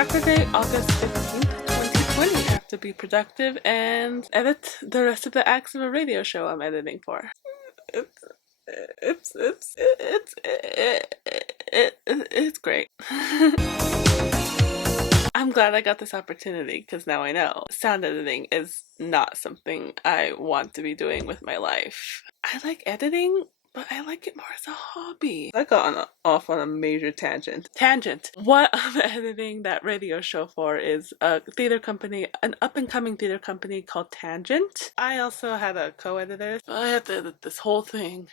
Saturday, August 15th, 2020. I have to be productive and edit the rest of the acts of a radio show I'm editing for. It's great. I'm glad I got this opportunity because now I know sound editing is not something I want to be doing with my life. I like editing, but I like it more as a hobby. I got off on a major tangent. What I'm editing that radio show for is a theater company, an up-and-coming theater company called Tangent. I also had a co-editor. I had to edit this whole thing.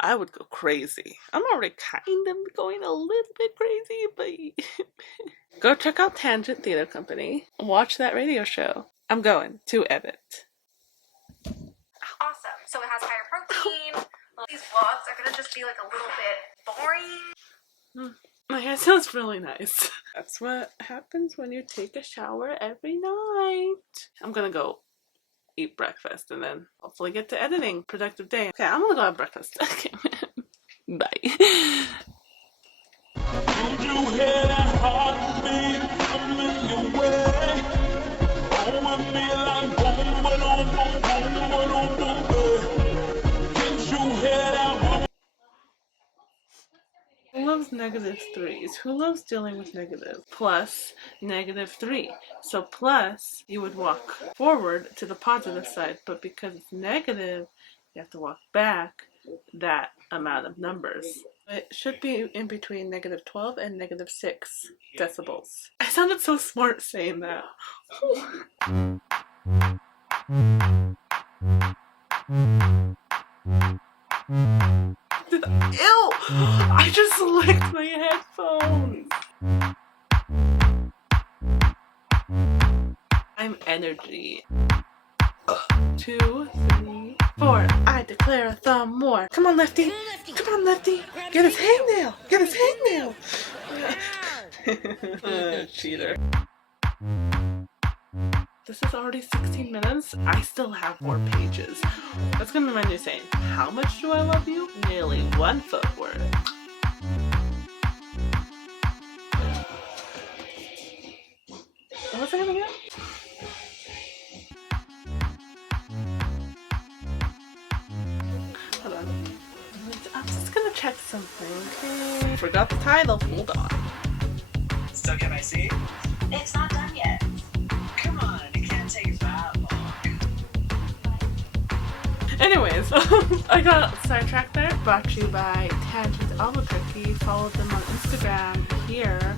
I would go crazy. I'm already kind of going a little bit crazy, but go check out Tangent Theater Company. Watch that radio show. I'm going to edit. Awesome. So it has higher protein. These vlogs are gonna just be like a little bit boring. My hair smells really nice. That's what happens when you take a shower every night. I'm gonna go eat breakfast and then hopefully get to editing. Productive day. Okay, I'm gonna go have breakfast. Okay. Bye. Did you hear that heartbeat? I'm in your way. Oh, with me like boom, boom, boom, boom, boom, boom. Can't you hear that? Who loves -3s? Who loves dealing with negative? Plus -3. So plus, you would walk forward to the positive side, but because it's negative, you have to walk back that amount of numbers. It should be in between -12 and -6 decibels. I sounded so smart saying that. Ew! I just licked my headphones! I'm energy. 2, 3, 4. I declare a thumb war. Come on, Lefty! Come on, Lefty! Get his hangnail! Get his hangnail! Cheater. This is already 16 minutes. I still have 4 pages. That's gonna be my new saying. How much do I love you? Nearly 1 foot worth. What was I gonna get? Hold on. I'm just gonna check something, okay? Forgot the title. Hold on. So can I see? It's not done yet. Come on, it can't take that long. Anyways, I got sidetracked there. Brought to you by Tangent Albuquerque. Follow them on Instagram here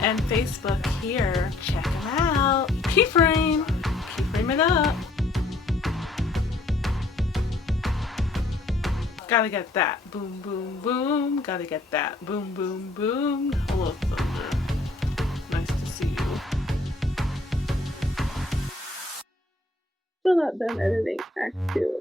and Facebook here. Check them out. Keyframe it up. Gotta get that. Boom, boom, boom. Gotta get that. Boom, boom, boom. Hello, Thunder. Nice to see you. Still not done editing Act 2.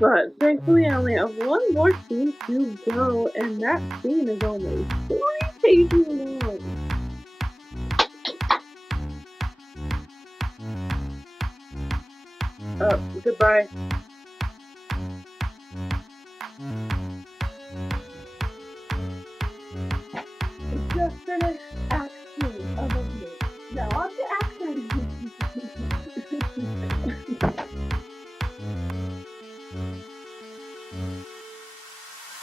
But thankfully I only have one more scene to go, and that scene is only 3 pages long. Oh, goodbye. Just finished Act 2 of a view. Now on to Act 3.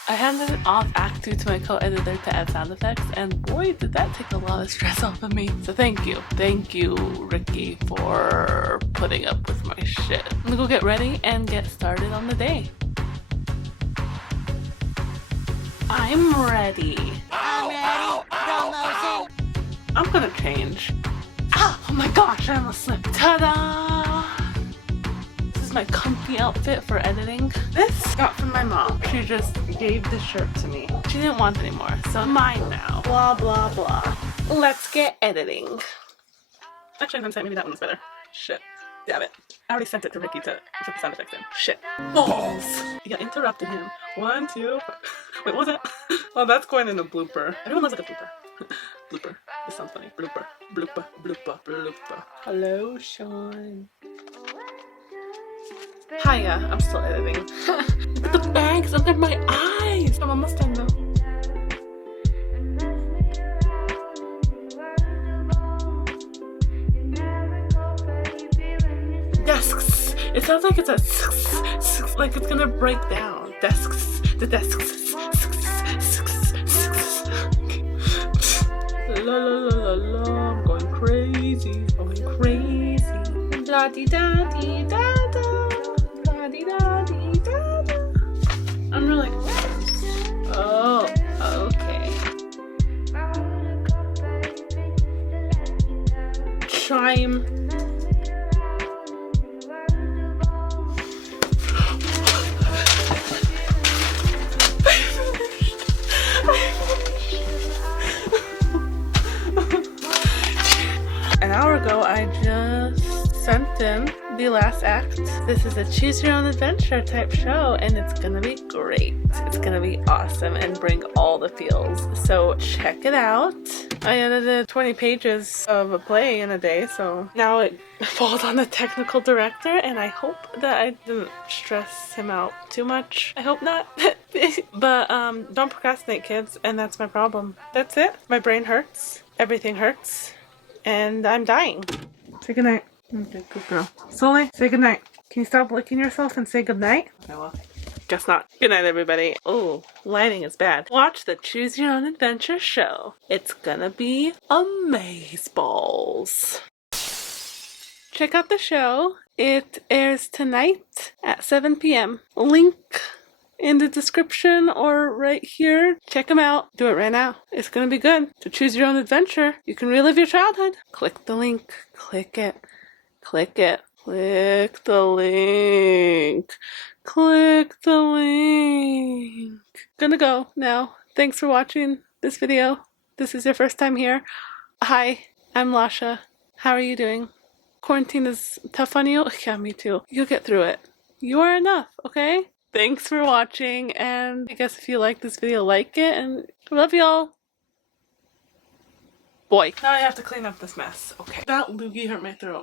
I handed off Act 2 to my co-editor to add sound effects, and boy did that take a lot of stress off of me. So thank you, Ricky, for putting up with my shit. I'm gonna go get ready and get started on the day. I'm ready. I'm gonna change. Oh my gosh, I almost slipped. Ta-da! This is my comfy outfit for editing. This got from my mom. She just gave this shirt to me. She didn't want it anymore, so mine now. Blah, blah, blah. Let's get editing. Actually, hindsight, maybe that one's better. Shit. Damn it. I already sent it to Ricky to put the sound effects in. Shit. Balls! Yeah, interrupted him. 1, 2, 5. Wait, what was that? Oh, that's going in a blooper. Everyone loves like a blooper. Blooper. This sounds funny. Blooper. Blooper. Blooper. Blooper. Hello, Sean. Hiya. I'm still editing. Look at the bags under my eyes. I'm almost done though. sounds like it's a like it's gonna break down. Desks, the desks. La la la la la, I'm going crazy, La di da di da da, la di da di da da. I'm really confused. Oh, okay. Chime. An hour ago, I just sent in the last act. This is a choose your own adventure type show, and it's gonna be great. It's gonna be awesome and bring all the feels. So check it out. I edited 20 pages of a play in a day, so now it falls on the technical director, and I hope that I didn't stress him out too much. I hope not. But don't procrastinate, kids, and that's my problem. That's it. My brain hurts. Everything hurts. And I'm dying. Say goodnight. Okay, good girl. Sully, say goodnight. Can you stop licking yourself and say goodnight? Okay, well, guess not. Good night, everybody. Oh, lighting is bad. Watch the Choose Your Own Adventure show. It's gonna be amazeballs. Check out the show. It airs tonight at 7 p.m. Link in the description or right here. Check them out. Do it right now. It's gonna be good. To choose your own adventure, you can relive your childhood. Click the link. Click it. Click it. Click the link. Click the link. Gonna go now. Thanks for watching this video. This is your first time here. Hi, I'm Lasha. How are you doing? Quarantine is tough on you? Yeah, me too. You'll get through it. You are enough, okay? Thanks for watching, and I guess if you like this video, like it, and I love y'all. Boy. Now I have to clean up this mess. Okay. That loogie hurt my throat.